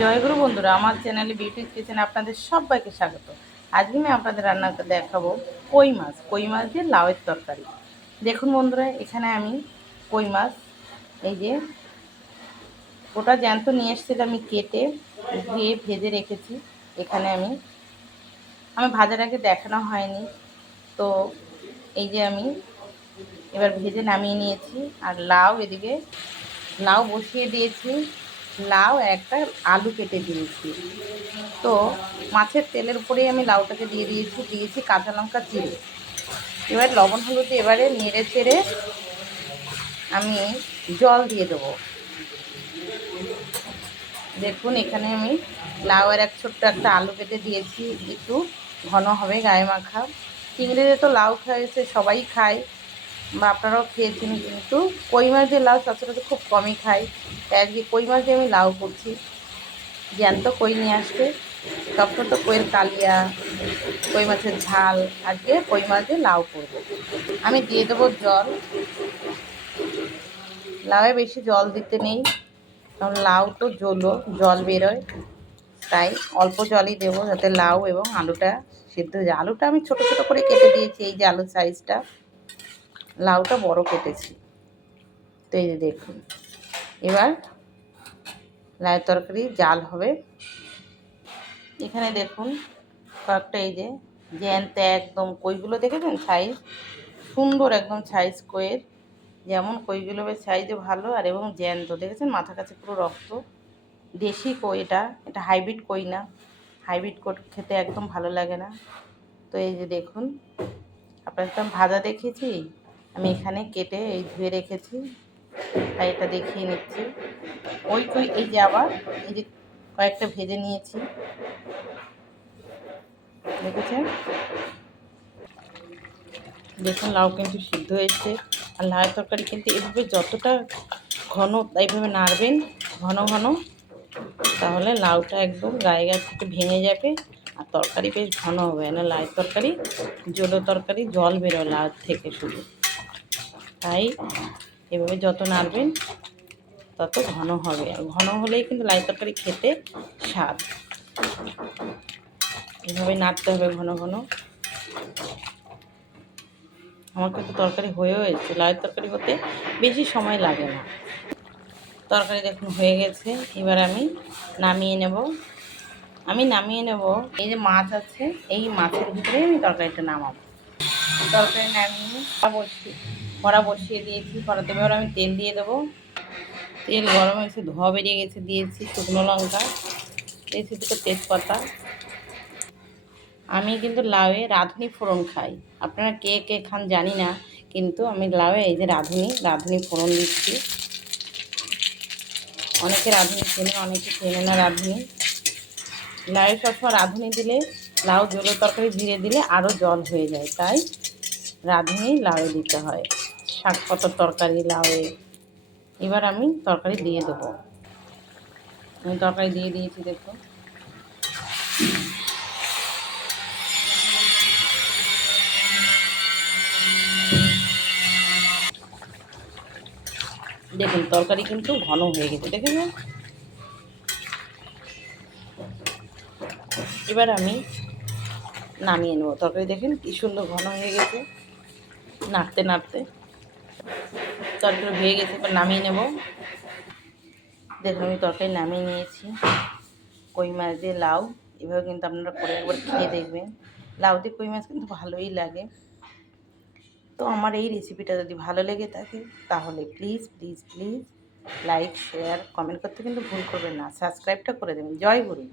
জয়গুরু বন্ধুরা, আমার চ্যানেলে বিউটি কিচেনে আপনাদের সবাইকে স্বাগত। আজকে আমি আপনাদের রান্না দেখাবো কই মাছ দিয়ে লাউয়ের তরকারি। দেখুন বন্ধুরা, এখানে আমি কই মাছ এই যে গোটা জ্যান্ত নিয়ে এসেছিলাম, আমি কেটে ধুয়ে ভেজে রেখেছি। এখানে আমি ভাজার আগে দেখানো হয়নি, তো এই যে আমি এবার ভেজে নামিয়ে নিয়েছি। আর এদিকে লাউ বসিয়ে দিয়েছি, লাউ একটা আলু কেটে দিয়েছি। তো মাছের তেলের উপরেই আমি লাউটাকে দিয়েছি কাঁচা লঙ্কা চিড়ে। এবার লবণ হলুদ এবারে নেড়ে চেড়ে আমি জল দিয়ে দেবো। দেখুন এখানে আমি লাউ আর ছোট্ট একটা আলু কেটে দিয়েছি, একটু ঘন হবে গায়ে মাখা। চিংড়িতে তো লাউ খাইছে, সবাই খায় বা আপনারাও খেয়েছেন, কিন্তু কই মাছ দিয়ে লাউ সচরাচর খুব কমই খায়। তাই আজকে কই মাছ দিয়ে আমি লাউ করছি। জ্যান্ত কই নিয়ে আসবে, তখন তো কইয়ের কালিয়া, কই মাছের ঝাল। আজকে কই মাছ দিয়ে লাউ করবো। আমি দিয়ে দেবো জল। লাউয়ে বেশি জল দিতে নেই, কারণ লাউ তো জল বেরোয়, তাই অল্প জলই দেবো যাতে লাউ এবং আলুটা সিদ্ধ হয়ে যায়। আলুটা আমি ছোট ছোট করে কেটে দিয়েছি, এই যে আলুর সাইজটা। লাউটা বড় কেটেছি। তো এই যে দেখুন, এবার লাউয়ের তরকারি জাল হবে। এখানে দেখুন কয়েকটা এই যে জ্যান্ত একদম কইগুলো দেখেছেন, সাইজ সুন্দর একদম সাইজ কইয়ের, যেমন কইগুলো বেশ সাইজে ভালো আর এবং জ্যান্ত দেখেছেন, মাথা কাছে পুরো রক্ত। দেশি কই, এটা হাইব্রিড কই না। হাইব্রিড কই খেতে একদম ভালো লাগে না। তো এই যে দেখুন, আপনাদের তো আমি ভাজা দেখিয়েছি, আমি এখানে কেটে এই ধুয়ে রেখেছি, তাই এটা দেখিয়ে নিচ্ছি। ওই কই এই যে আবার এই যে কয়েকটা ভেজে নিয়েছি, দেখেছেন। দেখুন লাউ কিন্তু সিদ্ধ হয়েছে। আর লাউয়ের তরকারি কিন্তু এভাবে যতটা ঘন, এইভাবে নাড়বেন ঘন ঘন, তাহলে লাউটা একদম গায়ে থেকে ভেঙে যাবে আর তরকারি বেশ ঘন হবে। না লাউয়ের তরকারি তরকারি জল বেরোয় লাউ থেকে শুধু, তাই এভাবে যত নাড়বেন তত ঘন হবে। আর ঘন হলেই কিন্তু লাউয়ের তরকারি খেতে স্বাদ। এভাবে নাড়তে হবে ঘন ঘন। আমার কিন্তু তরকারি হয়েও এসেছে, লাউয়ের তরকারি হতে বেশি সময় লাগে না। তরকারি দেখুন হয়ে গেছে, এবার আমি নামিয়ে নেব। এই যে মাছ আছে, এই মাছের ভিতরে আমি তরকারিটা নামাবো। তরকারি নামিয়ে কড়া বসিয়ে দিয়েছি। কড়াতে এবার আমি তেল দিয়ে দেবো। তেল গরম হয়েছে, ধোঁয়া বেরিয়ে গেছে, দিয়েছি শুকনো লঙ্কা, দিয়েছি দুটো তেজপাতা। আমি কিন্তু লাউয়ে রাঁধুনি ফোড়ন খাই, আপনারা কে কে খান জানি না, কিন্তু আমি লাউয়ে এই যে রাঁধুনি ফোড়ন দিচ্ছি। অনেকে রাঁধুনি চেনে, অনেকে চেনে না রাঁধুনি। লাউয়ে সবসময় রাঁধুনি দিলে লাউ তরকারি জিরে দিলে আরও জল হয়ে যায়, তাই রাঁধুনি লাউয়ে দিতে হয়। শাক পাতার তরকারি লাউয়ে। এবার আমি তরকারি দিয়ে দেবো। আমি তরকারি দিয়ে দিয়েছি, দেখুন। দেখুন তরকারি কিন্তু ঘন হয়ে গেছে, দেখেছেন। এবার আমি নামিয়ে নেবো তরকারি। দেখেন কি সুন্দর ঘন হয়ে গেছে, নাড়তে নাড়তে তরকারি হয়ে গেছে। এবার নামিয়ে নেব। দেখুন আমি তরকারি নামিয়ে নিয়েছি। কই মাছ দিয়ে লাউ, এভাবে কিন্তু আপনারা করে একবার খেয়ে দেখবেন। লাউ দিয়ে কই মাছ কিন্তু ভালোই লাগে। তো আমার এই রেসিপিটা যদি ভালো লেগে থাকে, তাহলে please please please like share comment করতে কিন্তু ভুল করবেন না। সাবস্ক্রাইবটা করে দেবেন। জয় গুরু।